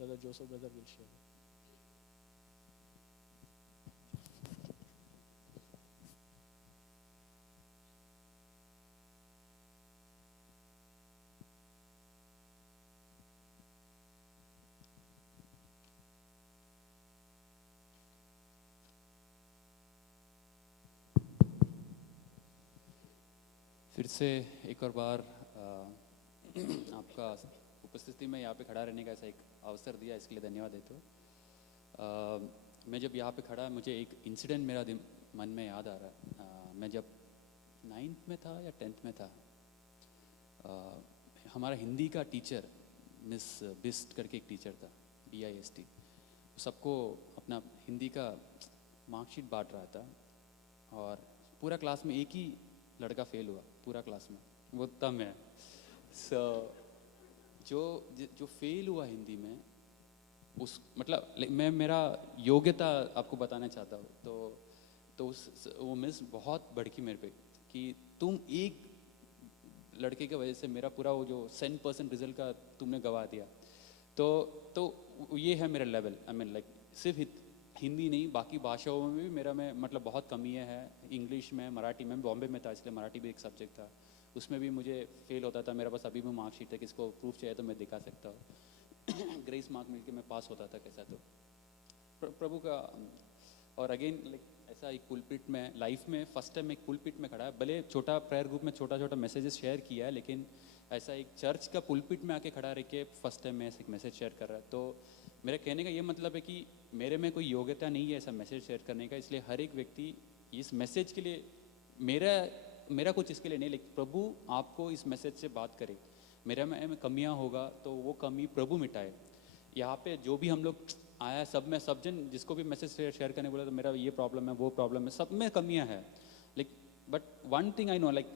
Brother Joseph, brother will share. फिर से एक और बार आपका उपस्थिति में यहाँ पे खड़ा रहने का ऐसा एक अवसर दिया, इसके लिए धन्यवाद देता हूँ। मैं जब यहाँ पे खड़ा, मुझे एक इंसिडेंट मेरा मन में याद आ रहा है। मैं जब 9th में था या 10th में था, हमारा हिंदी का टीचर मिस बिस्ट करके एक टीचर था, BIST, सबको अपना हिंदी का मार्कशीट बांट रहा था और पूरा क्लास में एक ही लड़का फेल हुआ पूरा क्लास में, वो तब मैं जो फेल हुआ हिंदी में, उस मतलब मैं मेरा योग्यता आपको बताना चाहता हूँ। तो वो मिस बहुत भड़की मेरे पे कि तुम एक लड़के की वजह से मेरा पूरा वो जो 100% रिजल्ट का तुमने गवा दिया। तो ये है मेरा लेवल। आई मीन लाइक सिर्फ हिंदी नहीं, बाकी भाषाओं में भी मेरा में मतलब बहुत कमियाँ है। इंग्लिश में, मराठी में, बॉम्बे में था इसलिए मराठी भी एक सब्जेक्ट था, उसमें भी मुझे फेल होता था। मेरे पास अभी भी मार्कशीट है, किसको प्रूफ चाहिए तो मैं दिखा सकता हूँ। ग्रेस मार्क मिलके मैं पास होता था कैसा। तो प्रभु का, और अगेन लाइक ऐसा एक पुलपिट में लाइफ में फर्स्ट टाइम एक पुलपिट में खड़ा है। भले छोटा प्रेयर ग्रुप में छोटा छोटा मैसेजेस शेयर किया है, लेकिन ऐसा एक चर्च का पुलपिट में आके खड़ा रह के फर्स्ट टाइम मैं ऐसे एक मैसेज शेयर कर रहा है। तो मेरे कहने का ये मतलब है कि मेरे में कोई योग्यता नहीं है ऐसा मैसेज शेयर करने का, इसलिए हर एक व्यक्ति इस मैसेज के लिए, मेरा कुछ इसके लिए नहीं, लेकिन प्रभु आपको इस मैसेज से बात करे। मेरे में कमियां होगा तो वो कमी प्रभु मिटाए। यहाँ पे जो भी हम लोग आया, सब जन जिसको भी मैसेज शेयर करने बोला तो मेरा ये प्रॉब्लम है, वो प्रॉब्लम है, सब में कमियां हैं। लेकिन but one thing I know, like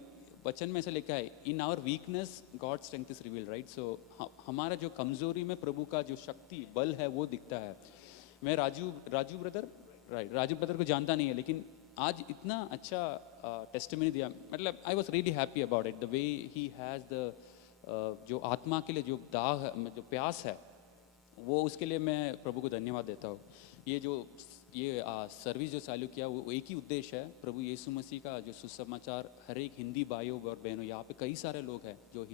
वचन में ऐसे लिखा है, in our weakness God strength is reveal, right. So हमारा जो कमजोरी में प्रभु का जो शक्ति बल है वो दिखता है। मैं राजू ब्रदर को जानता नहीं है, लेकिन आज इतना अच्छा टेस्टिमनी दिया, मतलब I was really happy about it, the way he has the जो आत्मा के लिए जो दाग है, जो प्यास है, वो उसके लिए मैं प्रभु को धन्यवाद देता हूँ। ये सर्विस जो चालू किया वो एक ही उद्देश्य है, प्रभु यीशु मसीह का जो सुसमाचार हर एक हिंदी भाइयों और बहनों, यहाँ पे कई सारे लोग हैं जो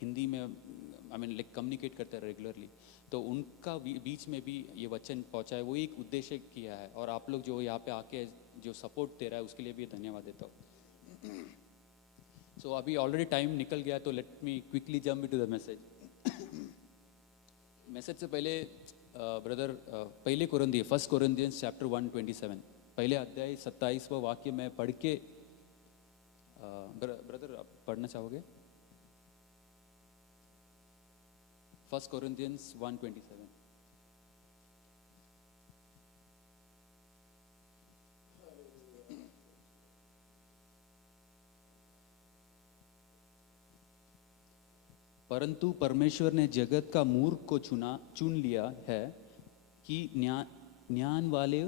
हिंदी में आई मीन लाइक कम्युनिकेट करते हैं रेगुलरली, तो उनका बीच में भी ये वचन पहुँचाए, वो एक उद्देश्य किया है। और आप लोग जो यहाँ पे आके जो सपोर्ट दे रहा है उसके लिए भी धन्यवाद देता हूँ। सो अभी ऑलरेडी टाइम निकल गया, तो let me quickly jump into the message से पहले ब्रदर पहले कोरिन्थियंस 1 कोरिन्थियंस चैप्टर 1:27 पहले अध्याय 27वां वाक्य में पढ़ के, ब्रदर आप पढ़ना चाहोगे? 1 कोरिन्थियंस 1:27। परंतु परमेश्वर ने जगत का मूर्ख को चुन लिया है कि ज्ञान वाले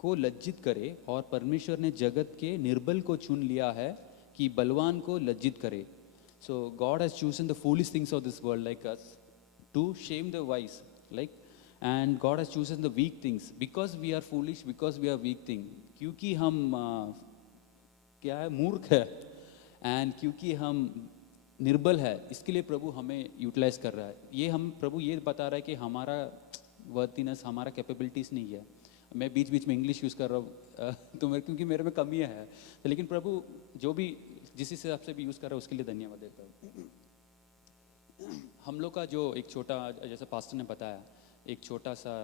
को लज्जित करे, और परमेश्वर ने जगत के निर्बल को चुन लिया है कि बलवान को लज्जित करे। So God has chosen the foolish things of this world like us to shame the wise, like, and God has chosen the weak things because we are foolish, because we are weak thing, क्योंकि हम क्या है, मूर्ख है, and क्योंकि हम निर्बल है, इसके लिए प्रभु हमें यूटिलाइज कर रहा है। ये हम प्रभु ये बता रहा है कि हमारा वर्थिनेस, हमारा कैपेबिलिटीज नहीं है। मैं बीच बीच में इंग्लिश यूज़ कर रहा हूँ तो क्योंकि मेरे में कमियाँ है, लेकिन प्रभु जो भी जिस हिसाब से भी यूज़ कर रहा है उसके लिए धन्यवाद देता हूँ। हम लोग का जो एक छोटा, जैसे पास्टर ने बताया, एक छोटा सा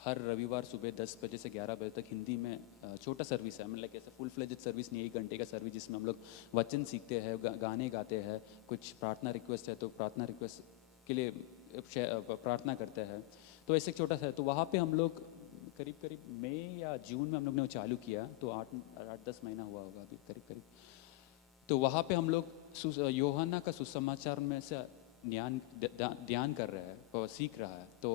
हर रविवार सुबह 10 बजे से 11 बजे तक हिंदी में छोटा सर्विस है। मतलब ऐसा फुल फ्लेजेड सर्विस नहीं, 1 घंटे का सर्विस जिसमें हम लोग वचन सीखते हैं, गाने गाते हैं, कुछ प्रार्थना रिक्वेस्ट है तो प्रार्थना रिक्वेस्ट के लिए प्रार्थना करते हैं। तो ऐसे छोटा सा है, तो वहाँ पे हम लोग करीब मई या जून में हम लोग ने वो चालू किया, तो 8-10 महीना हुआ होगा अभी करीब। तो वहाँ पे हम लोग यूहन्ना का सुसमाचार में से ध्यान कर रहे हैं और सीख रहा है। तो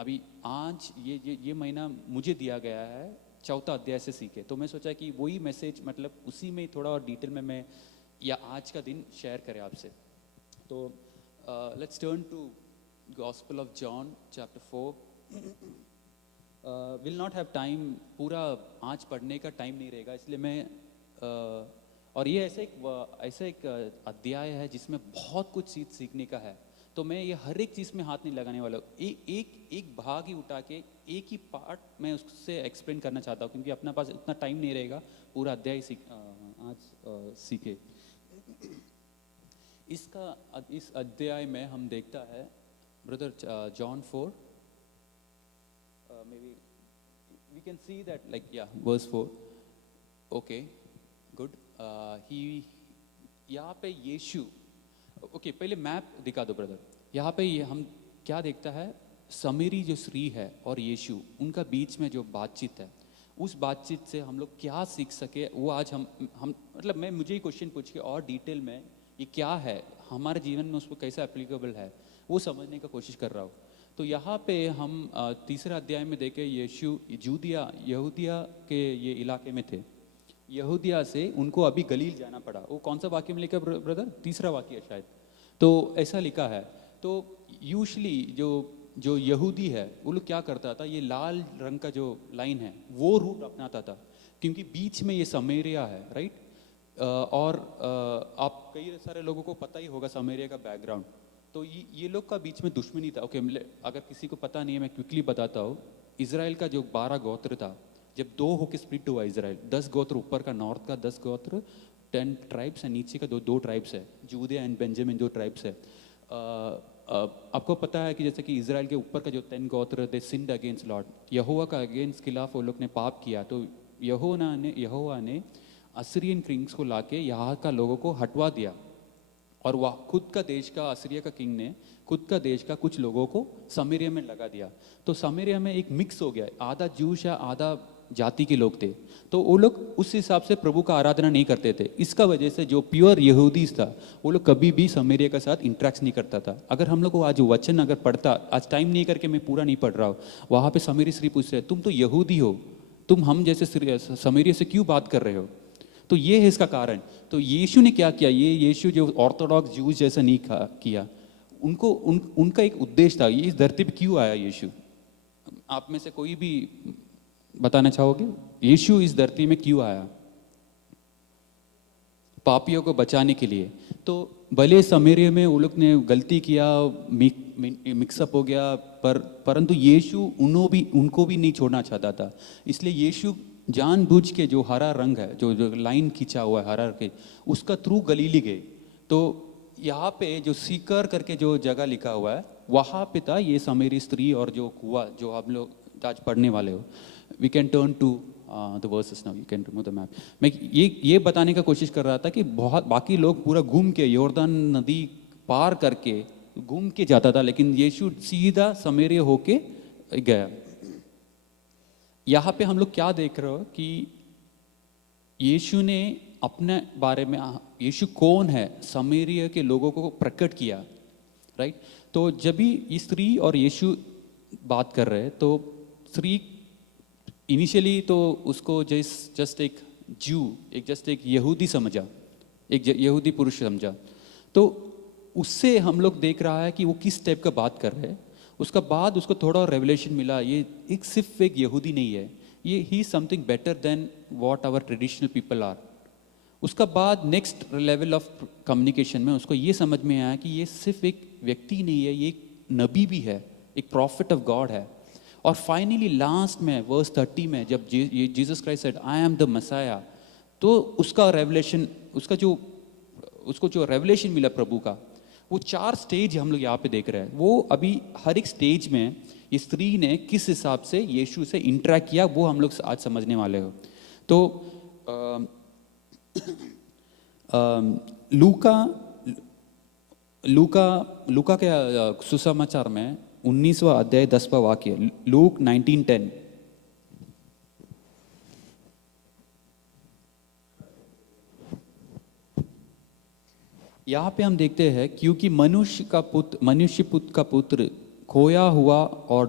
अभी आज ये महीना मुझे दिया गया है 4था अध्याय से सीखे, तो मैं सोचा कि वही मैसेज मतलब उसी में थोड़ा और डिटेल में मैं या आज का दिन शेयर करें आपसे। तो let's turn to Gospel of John chapter 4. Will not have time, पूरा आज पढ़ने का टाइम नहीं रहेगा, इसलिए मैं और ये ऐसा एक अध्याय है जिसमें बहुत कुछ चीज़ सीखने का है, तो मैं ये हर एक चीज़ में हाथ नहीं लगाने वाला हूँ। एक भाग ही उठा के एक ही पार्ट मैं उससे एक्सप्लेन करना चाहता हूँ, क्योंकि अपना पास इतना टाइम नहीं रहेगा पूरा अध्याय आज सीखे। इस अध्याय में हम देखता है brother John 4, maybe we can see that, like, yeah, verse 4. Okay, good. यहाँ पे यीशु, ओके पहले मैप दिखा दो ब्रदर। यहाँ पे हम क्या देखता है, समीरी जो स्त्री है और यीशु, उनका बीच में जो बातचीत है, उस बातचीत से हम लोग क्या सीख सके, वो आज हम मतलब मुझे ही क्वेश्चन पूछ के और डिटेल में ये क्या है हमारे जीवन में, उसको कैसे एप्लीकेबल है, वो समझने का कोशिश कर रहा हूँ। तो यहाँ पे हम तीसरा अध्याय में देखे, यीशु यहूदिया के ये इलाके में थे, यहूदिया से उनको अभी गलील जाना पड़ा। वो कौन सा वाक्य में लिखा ब्रदर, तीसरा वाक्य है शायद, तो ऐसा लिखा है। तो यूजली जो यहूदी है वो लोग क्या करता था, ये लाल रंग का जो लाइन है वो रूट अपनाता था, क्योंकि बीच में ये समरिया है, राइट। और आप कई सारे लोगों को पता ही होगा समरिया का बैकग्राउंड। तो ये लोग का बीच में दुश्मनी था। ओके, अगर किसी को पता नहीं है मैं क्विकली बताता हूँ। इजराइल का जो 12 गोत्र था, जब 2 होके स्प्लिट हुआ इजराइल, 10 गोत्र ऊपर का नॉर्थ का 10 गोत्र 10 ट्राइब्स है, नीचे का दो ट्राइब्स है, जूदिया एंड बेंजामिन 2 ट्राइब्स है। आपको पता है कि जैसे कि इजराइल के ऊपर का जो 10 गोत्र, दे सिन्ड अगेंस्ट लॉर्ड, यहोवा का अगेंस्ट खिलाफ वो लोग ने पाप किया। तो यहोवा ने असीरियन किंग्स को लाके यहाँ का लोगों को हटवा दिया, और वह खुद का देश का, असीरिया का किंग ने खुद का देश का कुछ लोगों को समरिया में लगा दिया। तो समरिया में एक मिक्स हो गया, आधा जूश या आधा जाति के लोग थे। तो वो लोग उस हिसाब से प्रभु का आराधना नहीं करते थे। इसका वजह से जो प्योर यहूदीज था वो लोग कभी भी समरिया के साथ इंटरेक्ट नहीं करता था। अगर हम लोग को आज वचन अगर पढ़ता, आज टाइम नहीं करके मैं पूरा नहीं पढ़ रहा हूँ, वहाँ पे समरी स्त्री पूछ रहे, तुम तो यहूदी हो, तुम हम जैसे समरिया से क्यों बात कर रहे हो? तो ये है इसका कारण। तो यीशु ने क्या किया, ये यीशु जो ऑर्थोडॉक्स जूस जैसा नहीं किया, उनका एक उद्देश्य था। ये इस धरती पे क्यों आया यीशु? आप में से कोई भी बताना चाहोगे, यीशु इस धरती में क्यों आया? पापियों को बचाने के लिए। तो भले समरिया में वो लोग ने गलती किया, मिक्सअप हो गया, परंतु यीशु उनको भी नहीं छोड़ना चाहता था। इसलिए यीशु जानबूझ के जो हरा रंग है, जो लाइन खींचा हुआ है हरा के, उसका थ्रू गलीली गए। तो यहाँ पे जो सीकर करके जो जगह लिखा हुआ है, वहाँ पे था ये समरी स्त्री और जो कुआं, जो आप लोग आज पढ़ने वाले हो। We can turn to the verses now, you can remove the map. मैं ये बताने का कोशिश कर रहा था कि बहुत बाकी लोग पूरा घूम के यॉर्दन नदी पार करके घूम के जाता था, लेकिन यीशु सीधा समरिया होके गया। यहाँ पे हम लोग क्या देख रहे हो कि यीशु ने अपने बारे में, यीशु कौन है, समरिया के लोगों को प्रकट किया, राइट। तो जब भी स्त्री और यीशु बात कर रहे हैं, तो स्त्री इनिशियली तो उसको जस्ट एक यहूदी समझा, एक यहूदी पुरुष समझा। तो उससे हम लोग देख रहा है कि वो किस टाइप का बात कर रहे हैं। उसका बाद उसको थोड़ा रेवलेशन मिला, ये सिर्फ एक यहूदी नहीं है, ये ही something better than what our traditional people are. उसका बाद नेक्स्ट लेवल ऑफ कम्युनिकेशन में उसको ये समझ में आया कि ये सिर्फ एक व्यक्ति नहीं है, ये एक नबी भी है, एक प्रॉफिट ऑफ गॉड है। और फाइनली लास्ट में वर्स 30 में जब Jesus Christ said I am the Messiah, तो उसका रेवलेशन, उसको जो रेवलेशन मिला प्रभु का, वो 4 स्टेज हम लोग यहाँ पे देख रहे हैं। वो अभी हर एक स्टेज में ये स्त्री ने किस हिसाब से यीशु से इंटरेक्ट किया, वो हम लोग आज समझने वाले हो। तो लूका के सुसमाचार में 19वां अध्याय 10वां वाक्य, लूक 19:10। यहाँ पे हम देखते हैं, क्योंकि मनुष्य पुत्र का पुत्र खोया हुआ और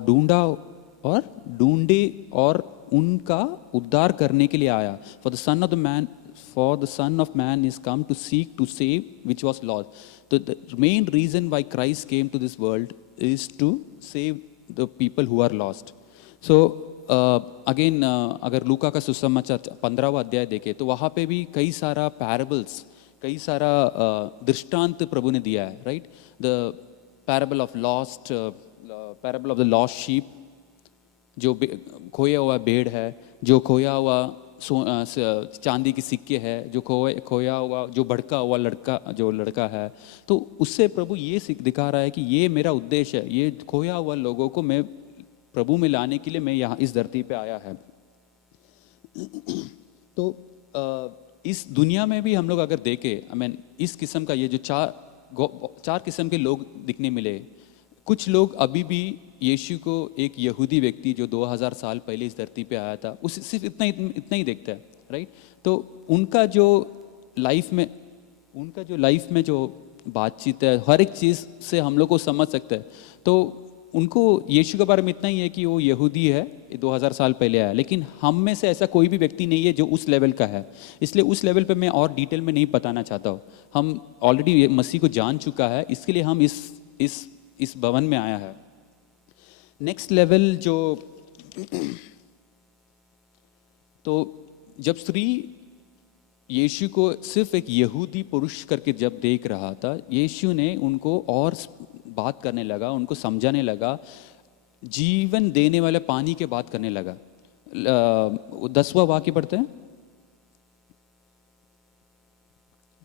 ढूंढे और उनका उद्धार करने के लिए आया। For the Son of Man is come to seek to save which was lost. The main reason why Christ came to this world is to save the people who are lost. So again अगर लूका का सुसमाचार 15वां अध्याय देखें तो वहाँ पे भी कई सारा पैराबल्स, कई सारा दृष्टांत प्रभु ने दिया है, right? The parable of lost, parable of the lost sheep, जो खोया हुआ भेड़ है, जो खोया हुआ चांदी के सिक्के है, जो खोया हुआ, जो भड़का हुआ लड़का है। तो उससे प्रभु ये दिखा रहा है कि ये मेरा उद्देश्य है, ये खोया हुआ लोगों को मैं प्रभु में लाने के लिए मैं यहाँ इस धरती पे आया है। तो इस दुनिया में भी हम लोग अगर देखें, इस किस्म का ये जो चार किस्म के लोग दिखने मिले। कुछ लोग अभी भी यीशु को एक यहूदी व्यक्ति जो 2000 साल पहले इस धरती पे आया था, उस सिर्फ इतना ही देखता है, राइट? तो उनका जो लाइफ में जो बातचीत है, हर एक चीज़ से हम लोग को समझ सकते हैं। तो उनको यीशु के बारे में इतना ही है कि वो यहूदी है, 2000 साल पहले आया। लेकिन हम में से ऐसा कोई भी व्यक्ति नहीं है जो उस लेवल का है, इसलिए उस लेवल पे मैं और डिटेल में नहीं बताना चाहता हूँ। हम ऑलरेडी मसीह को जान चुका है, इसके लिए हम इस भवन में आया है। नेक्स्ट लेवल जो तो जब स्त्री यीशु को सिर्फ एक यहूदी पुरुष करके जब देख रहा था, यीशु ने उनको और बात करने लगा, उनको समझाने लगा, जीवन देने वाले पानी के बात करने लगा। 10वां वाक्य पढ़ते हैं,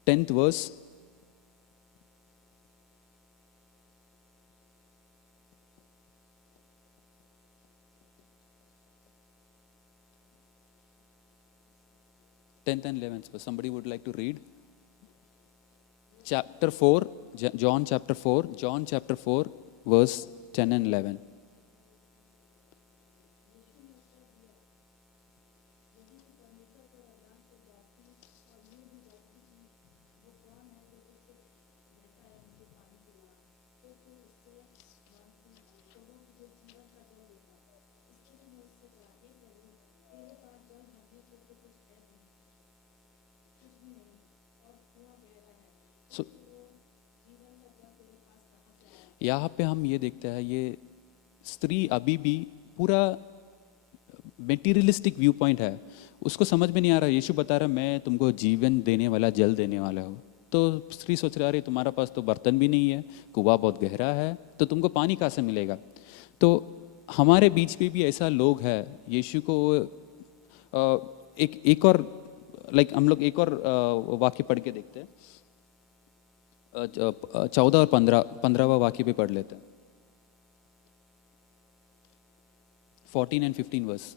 10th verse. Tenth and 11th verse. Somebody would like to read? Chapter 4, John chapter 4, verse 10 and 11. यहाँ पे हम ये देखते हैं, ये स्त्री अभी भी पूरा मेटीरियलिस्टिक व्यू पॉइंट है, उसको समझ में नहीं आ रहा। यीशु बता रहा मैं तुमको जीवन देने वाला, जल देने वाला हूँ। तो स्त्री सोच रहा, अरे तुम्हारा पास तो बर्तन भी नहीं है, कुआं बहुत गहरा है, तो तुमको पानी कहाँ से मिलेगा? तो हमारे बीच में भी ऐसा लोग है, यीशु को एक और हम लोग एक और वाक्य पढ़ के देखते हैं। 14 और 15वां वाक्य पे पढ़ लेते हैं, 14 and 15 वर्स।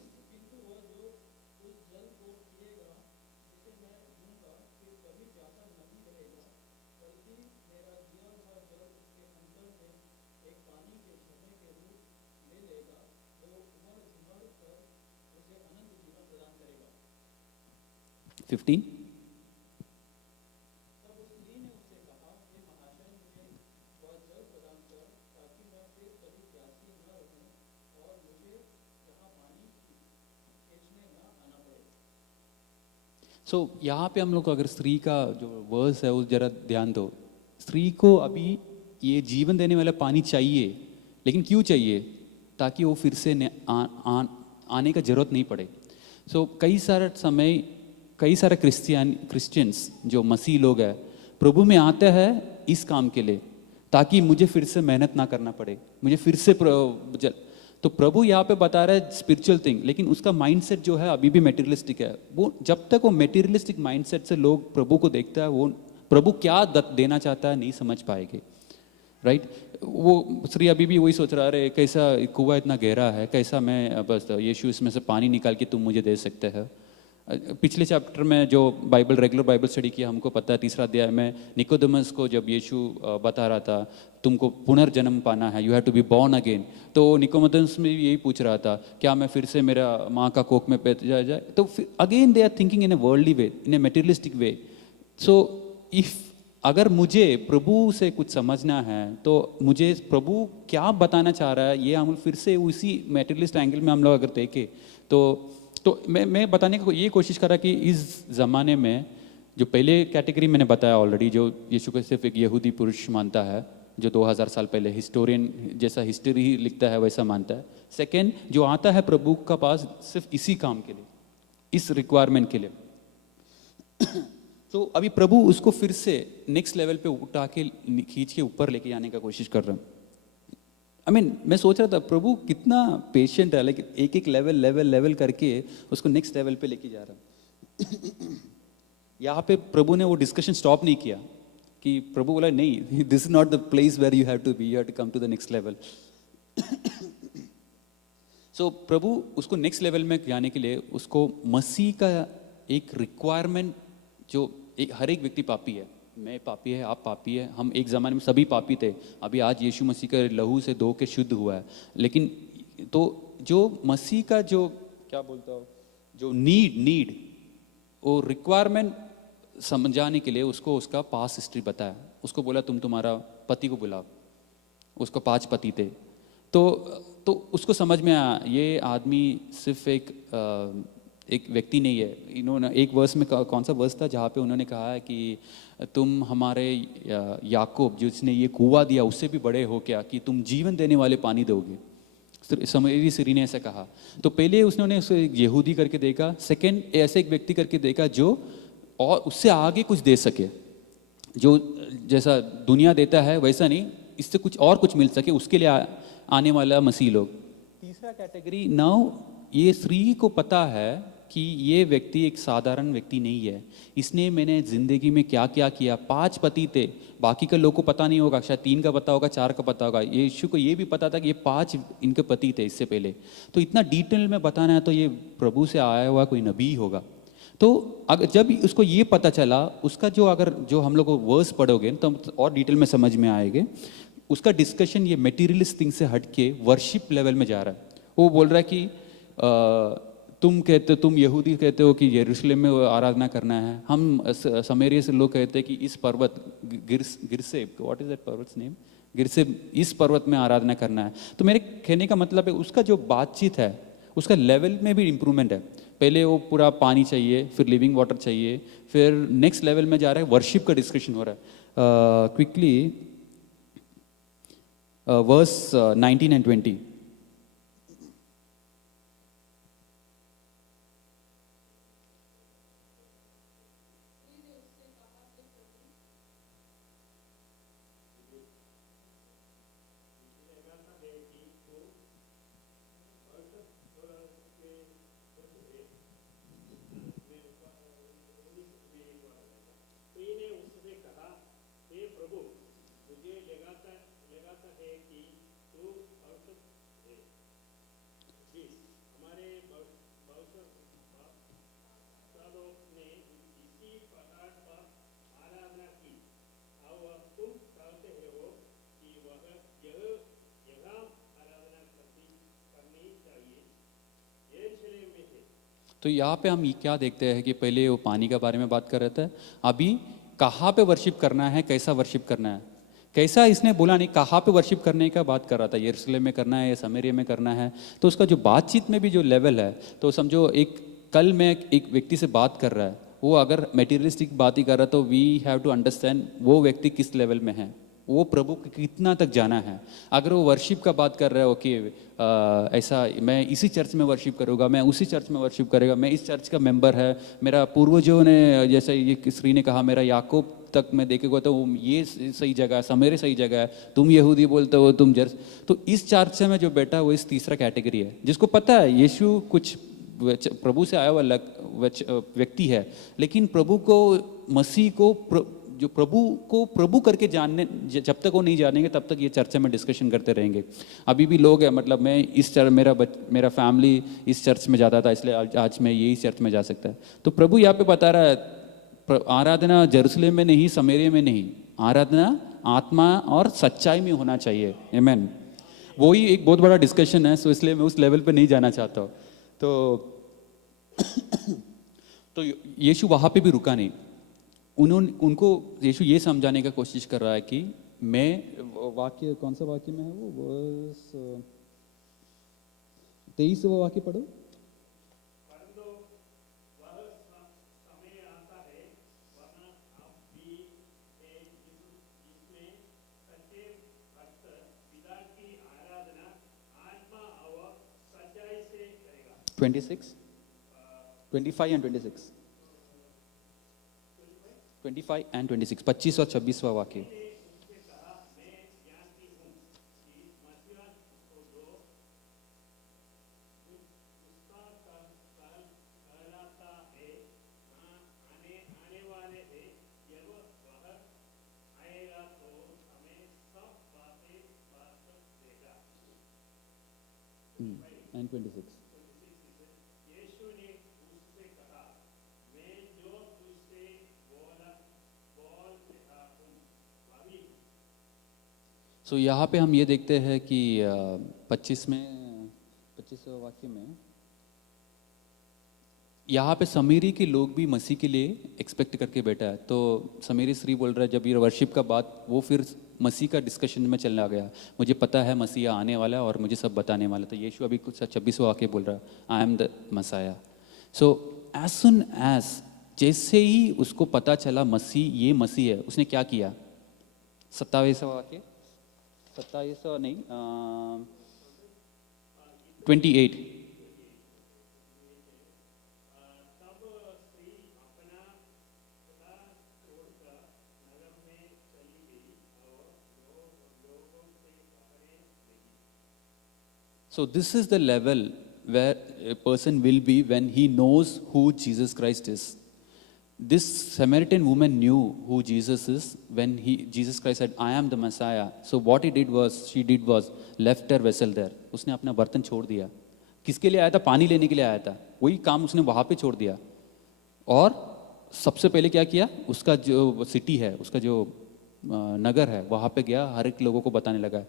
सो यहाँ पे हम लोग अगर स्त्री का जो वर्स है उस जरा ध्यान दो। स्त्री को अभी ये जीवन देने वाला पानी चाहिए, लेकिन क्यों चाहिए? ताकि वो फिर से आने का जरूरत नहीं पड़े। सो कई सारे क्रिश्चियंस जो मसीह लोग हैं, प्रभु में आते हैं इस काम के लिए, ताकि मुझे फिर से मेहनत ना करना पड़े, मुझे फिर से तो प्रभु यहाँ पे बता रहा है स्पिरिचुअल थिंग, लेकिन उसका माइंडसेट जो है अभी भी मेटीरियलिस्टिक है। वो जब तक वो मेटीरियलिस्टिक माइंडसेट से लोग प्रभु को देखता है, वो प्रभु क्या देना चाहता है नहीं समझ पाएंगे, राइट? वो स्त्री अभी भी वही सोच रहा है, कैसा कुआं इतना गहरा है, कैसा मैं बस यीशु इसमें से पानी निकाल के तुम मुझे दे सकते हैं। पिछले चैप्टर में जो रेगुलर बाइबल स्टडी किया, हमको पता है 3रा अध्याय में निकोदेमस को जब यीशु बता रहा था तुमको पुनर्जन्म पाना है, you have to be born again, तो निकोदेमस में यही पूछ रहा था, क्या मैं फिर से मेरा माँ का कोख में पैदा जाए? तो again they are thinking in a worldly way, in a materialistic way. So if अगर मुझे प्रभु से कुछ समझना है तो मुझे प्रभु क्या बताना चाह रहा है, ये हम फिर से उसी मेटीरियलिस्ट एंगल में हम लोग अगर देखें तो मैं बताने की ये कोशिश करा कि इस ज़माने में जो पहले कैटेगरी मैंने बताया ऑलरेडी, जो यीशु को सिर्फ एक यहूदी पुरुष मानता है, जो 2000 साल पहले हिस्टोरियन जैसा हिस्ट्री ही लिखता है वैसा मानता है। सेकेंड, जो आता है प्रभु का पास सिर्फ इसी काम के लिए, इस रिक्वायरमेंट के लिए। तो अभी प्रभु उसको फिर से नेक्स्ट लेवल पे उठा के खींच के ऊपर लेके जाने का कोशिश कर रहा हूँ। मैं सोच रहा था प्रभु कितना पेशेंट है, लेकिन एक एक लेवल करके उसको नेक्स्ट लेवल पे लेके जा रहा है। यहाँ पे प्रभु ने वो डिस्कशन स्टॉप नहीं किया कि प्रभु बोला नहीं, this is not the place where you have to be, you have to come to the next level. So प्रभु उसको नेक्स्ट लेवल में जाने के लिए उसको मसीह का एक रिक्वायरमेंट, जो हर एक व्यक्ति पापी है, मैं पापी है, आप पापी है, हम एक ज़माने में सभी पापी थे, अभी आज यीशु मसीह का लहू से धो के शुद्ध हुआ है। लेकिन तो जो मसीह का जो क्या बोलता हो, जो नीड वो रिक्वायरमेंट समझाने के लिए उसको उसका पास्ट हिस्ट्री बताया। उसको बोला तुम तुम्हारा पति को बुलाओ, उसको 5 पति थे। तो उसको समझ में आया ये आदमी सिर्फ एक व्यक्ति नहीं है। इन्होंने एक वर्स में, कौन सा वर्स था जहाँ पे उन्होंने कहा है कि तुम हमारे याकूब जिसने ये कुआं दिया उससे भी बड़े हो क्या कि तुम जीवन देने वाले पानी दोगे। समरी सिरी ने ऐसा कहा। तो पहले उसने उसे यहूदी करके देखा, सेकंड ऐसे एक व्यक्ति करके देखा जो और उससे आगे कुछ दे सके, जो जैसा दुनिया देता है वैसा नहीं, इससे कुछ और कुछ मिल सके, उसके लिए आने वाला मसीह लोग। तीसरा कैटेगरी, नाउ ये स्त्री को पता है कि ये व्यक्ति एक साधारण व्यक्ति नहीं है, इसने मैंने ज़िंदगी में क्या क्या किया। 5 पति थे, बाकी के लोग को पता नहीं होगा, शायद 3 का पता होगा, 4 का पता होगा। यीशु को ये भी पता था कि ये 5 इनके पति थे इससे पहले। तो इतना डिटेल में बताना है तो ये प्रभु से आया हुआ कोई नबी होगा। तो अगर जब उसको ये पता चला, उसका जो हम लोग वर्स पढ़ोगे तो और डिटेल में समझ में आएंगे। उसका डिस्कशन ये मटेरियलिस्ट थिंग से हट के वर्शिप लेवल में जा रहा है। वो बोल रहा है कि तुम यहूदी कहते हो कि यरूशलेम में आराधना करना है, हम समेरिया से लोग कहते हैं कि इस पर्वत गिरसे, व्हाट इज दैट पर्वत नेम, गिरसे, इस पर्वत में आराधना करना है। तो मेरे कहने का मतलब है उसका जो बातचीत है उसका लेवल में भी इम्प्रूवमेंट है। पहले वो पूरा पानी चाहिए, फिर लिविंग वाटर चाहिए, फिर नेक्स्ट लेवल में जा रहा है, वर्शिप का डिस्कशन हो रहा है। Quickly verse 19 and 20। तो यहाँ पे हम क्या देखते हैं कि पहले वो पानी के बारे में बात कर रहे थे, अभी कहाँ पे वर्शिप करना है, कैसा वर्शिप करना है, कैसा इसने बोला नहीं, कहाँ पे वर्शिप करने का बात कर रहा था, यरूशलेम में करना है या सामरिया में करना है। तो उसका जो बातचीत में भी जो लेवल है, तो समझो एक कल में एक व्यक्ति से बात कर रहा है, वो अगर मटेरियलिस्टिक बात ही कर रहा है तो वी हैव टू अंडरस्टैंड वो व्यक्ति किस लेवल में है, वो प्रभु कितना तक जाना है। अगर वो वर्शिप का बात कर रहा है, ओके ऐसा मैं इसी चर्च में वर्शिप करूँगा, मैं उसी चर्च में वर्शिप करेगा, मैं इस चर्च का मेंबर है, मेरा पूर्वजों ने जैसे ये श्री ने कहा मेरा याकूब तक मैं देखेगा तो ये सही जगह है, समेरे सही जगह है, तुम यहूदी बोलते हो, तुम जर्स। तो इस चर्च में जो बैठा वो इस तीसरा कैटेगरी है, जिसको पता है यीशु कुछ प्रभु से आया हुआ व्यक्ति है, लेकिन प्रभु को, मसीह को, जो प्रभु को प्रभु करके जानने, जब तक वो नहीं जानेंगे तब तक ये चर्चा में डिस्कशन करते रहेंगे। अभी भी लोग हैं, मतलब मैं इस चर्च, मेरा फैमिली इस चर्च में जाता था इसलिए आज मैं यही चर्च में जा सकता है। तो प्रभु यहाँ पे बता रहा है आराधना यरूशलेम में नहीं, सामरिया में नहीं, आराधना आत्मा और सच्चाई में होना चाहिए। आमीन। वही एक बहुत बड़ा डिस्कशन है, सो इसलिए मैं उस लेवल पे नहीं जाना चाहता हूँ। तो यीशु वहाँ पे भी रुका नहीं, उनको यीशु ये समझाने का कोशिश कर रहा है कि मैं, वाक्य कौन सा वाक्य में है वो, वर्स 23 वो वाक्य पढ़ो। 26, 25 and 26, 25 and 26, 25 और 26वां वाक्य। And 26. सो यहाँ पे हम ये देखते हैं कि 25 वाक्य में यहाँ पे समीरी के लोग भी मसीह के लिए एक्सपेक्ट करके बैठा है। तो समीरी श्री बोल रहा है, जब ये वर्शिप का बात वो फिर मसीह का डिस्कशन में चलने आ गया, मुझे पता है मसीह आने वाला है और मुझे सब बताने वाला। तो यीशु अभी कुछ 26वां वाक्य बोल रहा है, I am the Messiah. So as soon as, जैसे ही उसको पता चला मसीह ये मसीह है, उसने क्या किया? 27वां वाक्य, 27 नहीं, 28। So this is the level where a person will be when he knows who Jesus Christ is. This Samaritan woman knew who Jesus is when Jesus Christ said, I am the Messiah. So what she did was left her vessel there. उसने अपना बर्तन छोड़ दिया। किसके लिए आया था? पानी लेने के लिए आया था। वही काम उसने वहाँ पे छोड़ दिया। और सबसे पहले क्या किया? उसका जो सिटी है, उसका जो नगर है, वहाँ पे गया, हर एक लोगों को बताने लगा।